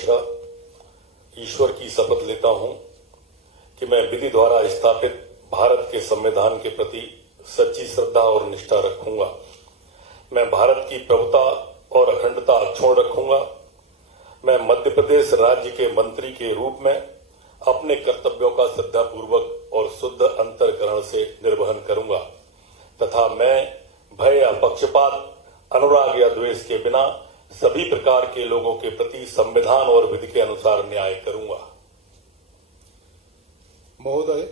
मिश्रा ईश्वर की शपथ लेता हूं कि मैं विधि द्वारा स्थापित भारत के संविधान के प्रति सच्ची श्रद्धा और निष्ठा रखूंगा। मैं भारत की प्रभुता और अखंडता अक्षुण्ण रखूंगा। मैं मध्य प्रदेश राज्य के मंत्री के रूप में अपने कर्तव्यों का श्रद्धापूर्वक और शुद्ध अंतःकरण से निर्वहन करूंगा तथा मैं भय या पक्षपात, अनुराग या द्वेष के बिना सभी प्रकार के लोगों के प्रति संविधान और विधि के अनुसार न्याय करूंगा। महोदय,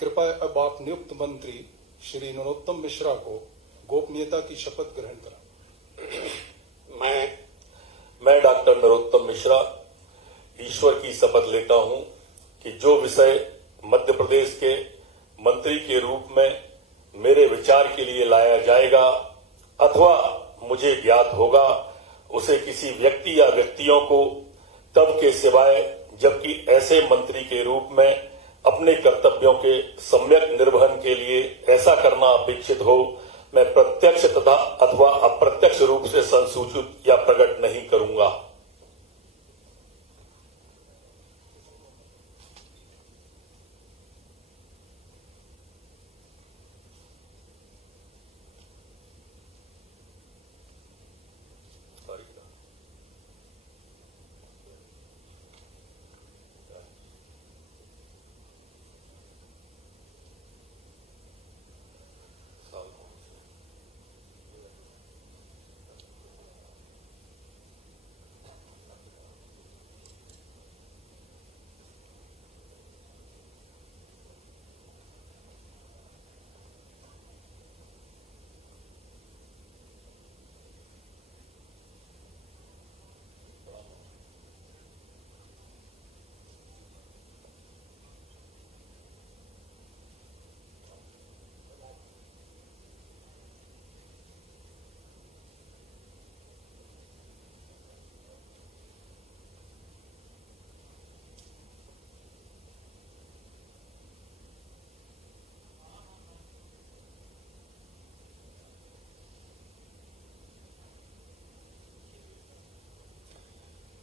कृपया अब आप नियुक्त मंत्री श्री नरोत्तम मिश्रा को गोपनीयता की शपथ ग्रहण कराएं। मैं डॉक्टर नरोत्तम मिश्रा ईश्वर की शपथ लेता हूं कि जो विषय मध्य प्रदेश के मंत्री के रूप में मेरे विचार के लिए लाया जाएगा अथवा मुझे ज्ञात होगा, उसे किसी व्यक्ति या व्यक्तियों को तब के सिवाय जबकि ऐसे मंत्री के रूप में अपने कर्तव्यों के सम्यक निर्वहन के लिए ऐसा करना अपेक्षित हो, मैं प्रत्यक्ष तथा अथवा अप्रत्यक्ष रूप से संसूचित या प्रकट नहीं करूंगा।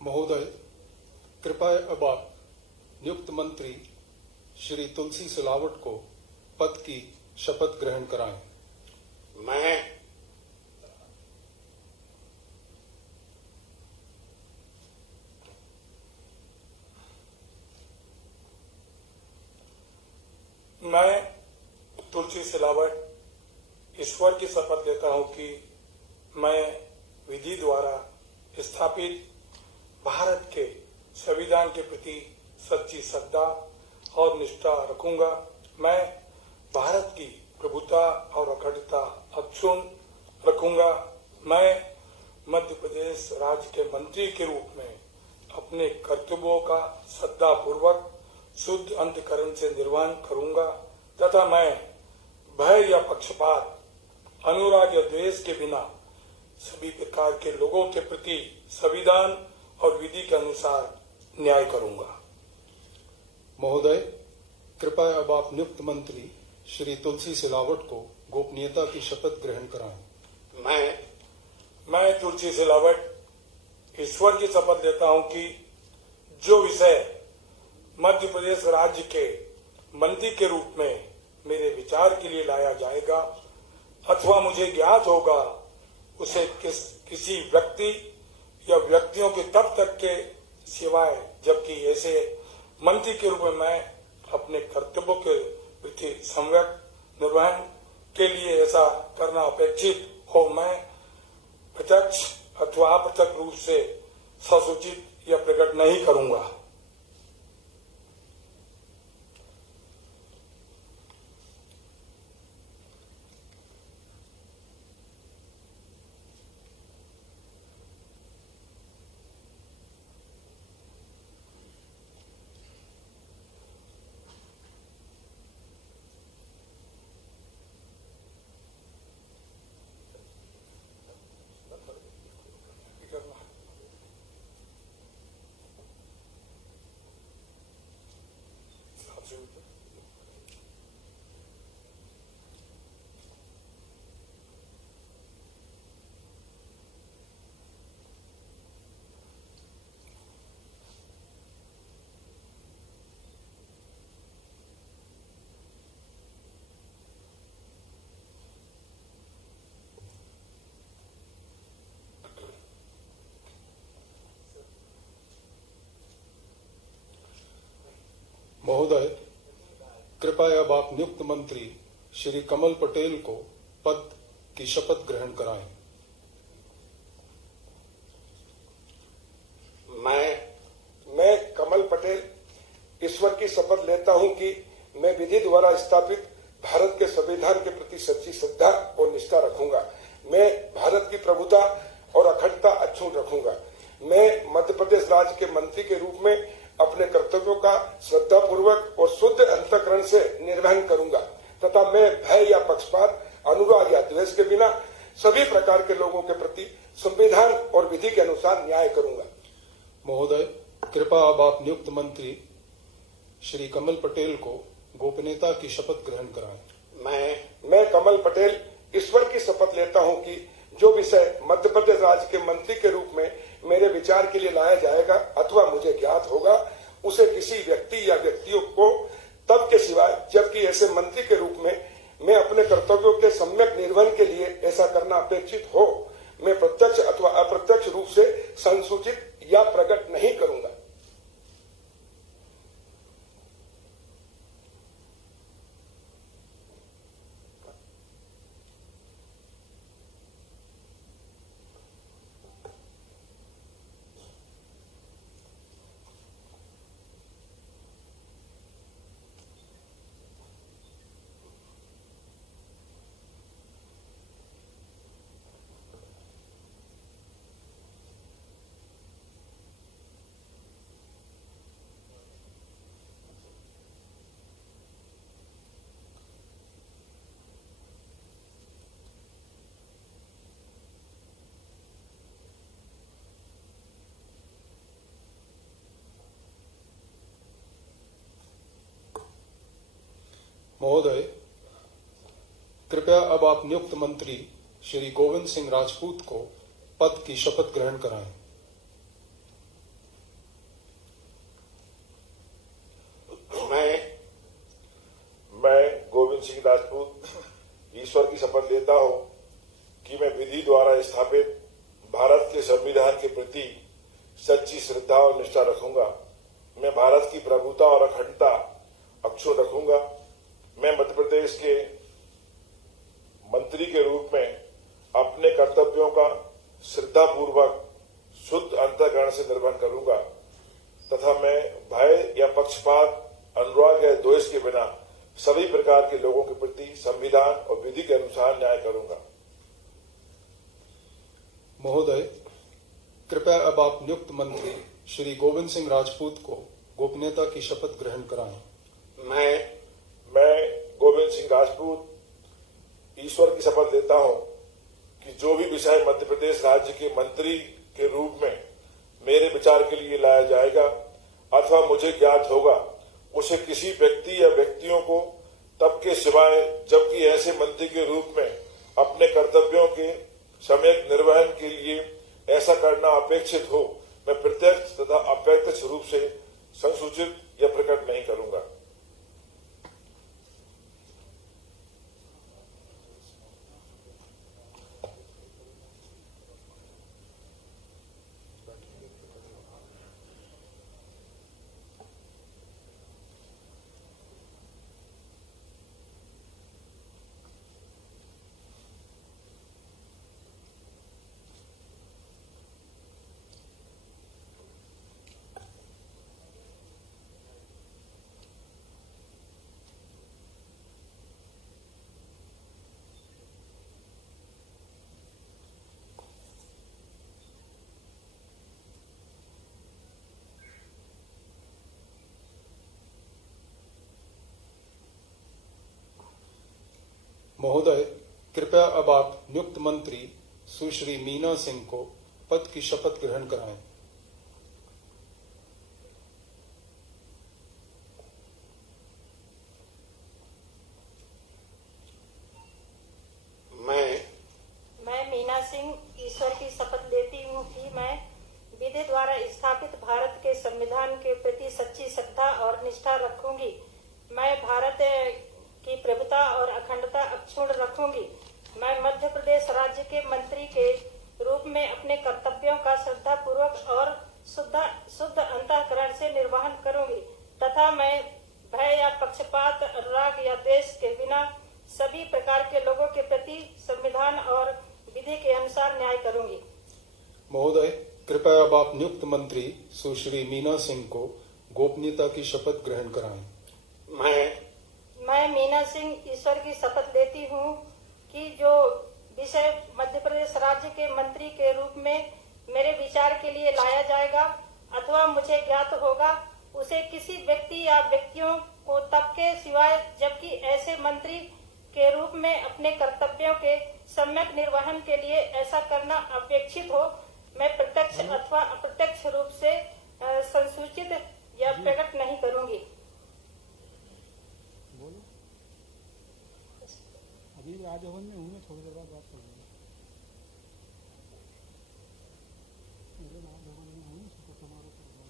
महोदय, कृपया अब आप नियुक्त मंत्री श्री तुलसी सिलावट को पद की शपथ ग्रहण कराएं। मैं तुलसी सिलावट ईश्वर की शपथ लेता हूं कि मैं विधि द्वारा स्थापित भारत के संविधान के प्रति सच्ची श्रद्धा और निष्ठा रखूंगा। मैं भारत की प्रभुता और अखंडता अक्षुण्ण रखूंगा। मैं मध्य प्रदेश राज्य के मंत्री के रूप में अपने कर्तव्यों का श्रद्धापूर्वक शुद्ध अंतःकरण से निर्वहन करूंगा तथा मैं भय या पक्षपात, अनुराग या द्वेष के बिना सभी प्रकार के लोगों के प्रति संविधान और विधि के अनुसार न्याय करूंगा। महोदय, कृपया अब आप नियुक्त मंत्री श्री तुलसी सिलावट को गोपनीयता की शपथ ग्रहण कराएं। मैं तुलसी सिलावट ईश्वर की शपथ लेता हूं कि जो विषय मध्य प्रदेश राज्य के मंत्री के रूप में मेरे विचार के लिए लाया जाएगा अथवा मुझे ज्ञात होगा, उसे किसी व्यक्ति या व्यक्तियों के तब तक के सिवाय जबकि ऐसे मंत्री के रूप में मैं अपने कर्तव्यों के प्रति सम्यक निर्वहन के लिए ऐसा करना अपेक्षित हो, मैं प्रत्यक्ष अथवा अप्रत्यक्ष रूप से ससूचित या प्रकट नहीं करूंगा। महोदय, कृपया अब आप नियुक्त मंत्री श्री कमल पटेल को पद की शपथ ग्रहण कराएं। मैं कमल पटेल ईश्वर की शपथ लेता हूं कि मैं विधि द्वारा स्थापित भारत के संविधान के प्रति सच्ची श्रद्धा और निष्ठा रखूंगा। मैं भारत की प्रभुता और अखंडता अक्षुण्ण रखूंगा। मैं मध्य प्रदेश राज्य के मंत्री के रूप में अपने कर्तव्यों का श्रद्धापूर्वक और शुद्ध अंतःकरण से निर्वहन करूंगा तथा मैं भय या पक्षपात, अनुराग या द्वेष के बिना सभी प्रकार के लोगों के प्रति संविधान और विधि के अनुसार न्याय करूंगा। महोदय, कृपया अब आप नियुक्त मंत्री श्री कमल पटेल को गोपनीयता की शपथ ग्रहण कराएं। मैं कमल पटेल ईश्वर की शपथ लेता हूं कि जो विषय मध्य प्रदेश राज्य के मंत्री के रूप में मेरे विचार के लिए लाया जाएगा अथवा मुझे ज्ञात होगा, उसे किसी व्यक्ति या व्यक्तियों को तब के सिवाय जबकि ऐसे मंत्री के रूप में मैं अपने कर्तव्यों के सम्यक निर्वहन के लिए ऐसा करना अपेक्षित हो, मैं प्रत्यक्ष अथवा अप्रत्यक्ष रूप से संसूचित या प्रकट नहीं करूंगा। महोदय, कृपया अब आप नियुक्त मंत्री श्री गोविंद सिंह राजपूत को पद की शपथ ग्रहण कराएं। मैं गोविंद सिंह राजपूत ईश्वर की शपथ लेता हूं कि मैं विधि द्वारा स्थापित भारत के संविधान के प्रति सच्ची श्रद्धा और निष्ठा रखूंगा। मैं भारत की प्रभुता और अखंडता अक्षुण्ण रखूंगा। मैं मध्य प्रदेश के मंत्री के रूप में अपने कर्तव्यों का श्रद्धापूर्वक शुद्ध अंतःकरण से निर्वहन करूंगा तथा मैं भय या पक्षपात, अनुराग या द्वेष के बिना सभी प्रकार के लोगों के प्रति संविधान और विधि के अनुसार न्याय करूंगा। महोदय, कृपया अब आप नियुक्त मंत्री श्री गोविंद सिंह राजपूत को गोपनीयता की शपथ ग्रहण कराएं। मैं गोविंद सिंह राजपूत ईश्वर की शपथ लेता हूं कि जो भी विषय मध्य प्रदेश राज्य के मंत्री के रूप में मेरे विचार के लिए लाया जाएगा अथवा मुझे ज्ञात होगा, उसे किसी व्यक्ति या व्यक्तियों को तब के सिवाय जबकि ऐसे मंत्री के रूप में अपने कर्तव्यों के सम्यक निर्वहन के लिए ऐसा करना अपेक्षित हो, मैं प्रत्यक्ष तथा अप्रत्यक्ष रूप से संसूचित या प्रकट नहीं करूंगा। महोदय, कृपया अब आप नियुक्त मंत्री सुश्री मीना सिंह को पद की शपथ ग्रहण कराएं। मैं मीना सिंह ईश्वर की शपथ लेती हूँ कि मैं विधि द्वारा स्थापित भारत के संविधान के प्रति सच्ची श्रद्धा और निष्ठा रखूंगी। मैं भारत की प्रभुता और अखंडता अक्षुण्ण रखूंगी। मैं मध्य प्रदेश राज्य के मंत्री के रूप में अपने कर्तव्यों का श्रद्धापूर्वक और शुद्ध अंतःकरण से निर्वहन करूंगी तथा मैं भय या पक्षपात, अनुराग या द्वेष के बिना सभी प्रकार के लोगों के प्रति संविधान और विधि के अनुसार न्याय करूंगी। महोदय, कृपया अब आप नियुक्त मंत्री सुश्री मीना सिंह को गोपनीयता की शपथ ग्रहण कराएं। मैं मीना सिंह ईश्वर की शपथ लेती हूँ कि जो विषय मध्य प्रदेश राज्य के मंत्री के रूप में मेरे विचार के लिए लाया जाएगा अथवा मुझे ज्ञात होगा, उसे किसी व्यक्ति या व्यक्तियों को तब के सिवाय जबकि ऐसे मंत्री के रूप में अपने कर्तव्यों के सम्यक निर्वहन के लिए ऐसा करना अपेक्षित हो, मैं प्रत्यक्ष अथवा अप्रत्यक्ष रूप से संसूचित या प्रकट नहीं करूंगी। अभी राजभवन में हूँ, थोड़ी देर बाद बात करूँगा। राजभवन में हूँ, शपथ समारोह करूँगा।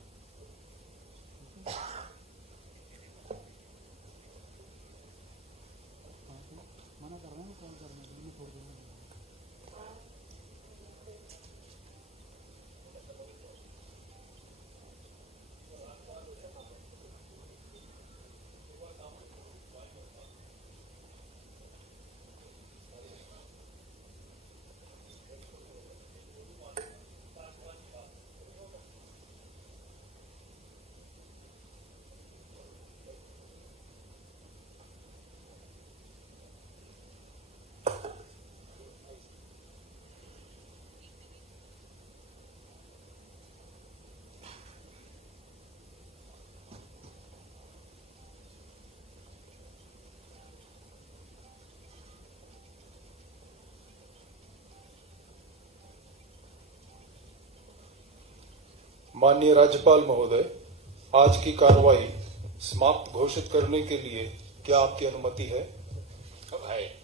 मना कर रहा हूँ कॉल करने के लिए, थोड़ी देर में। माननीय राज्यपाल महोदय, आज की कार्रवाई समाप्त घोषित करने के लिए क्या आपकी अनुमति है? है।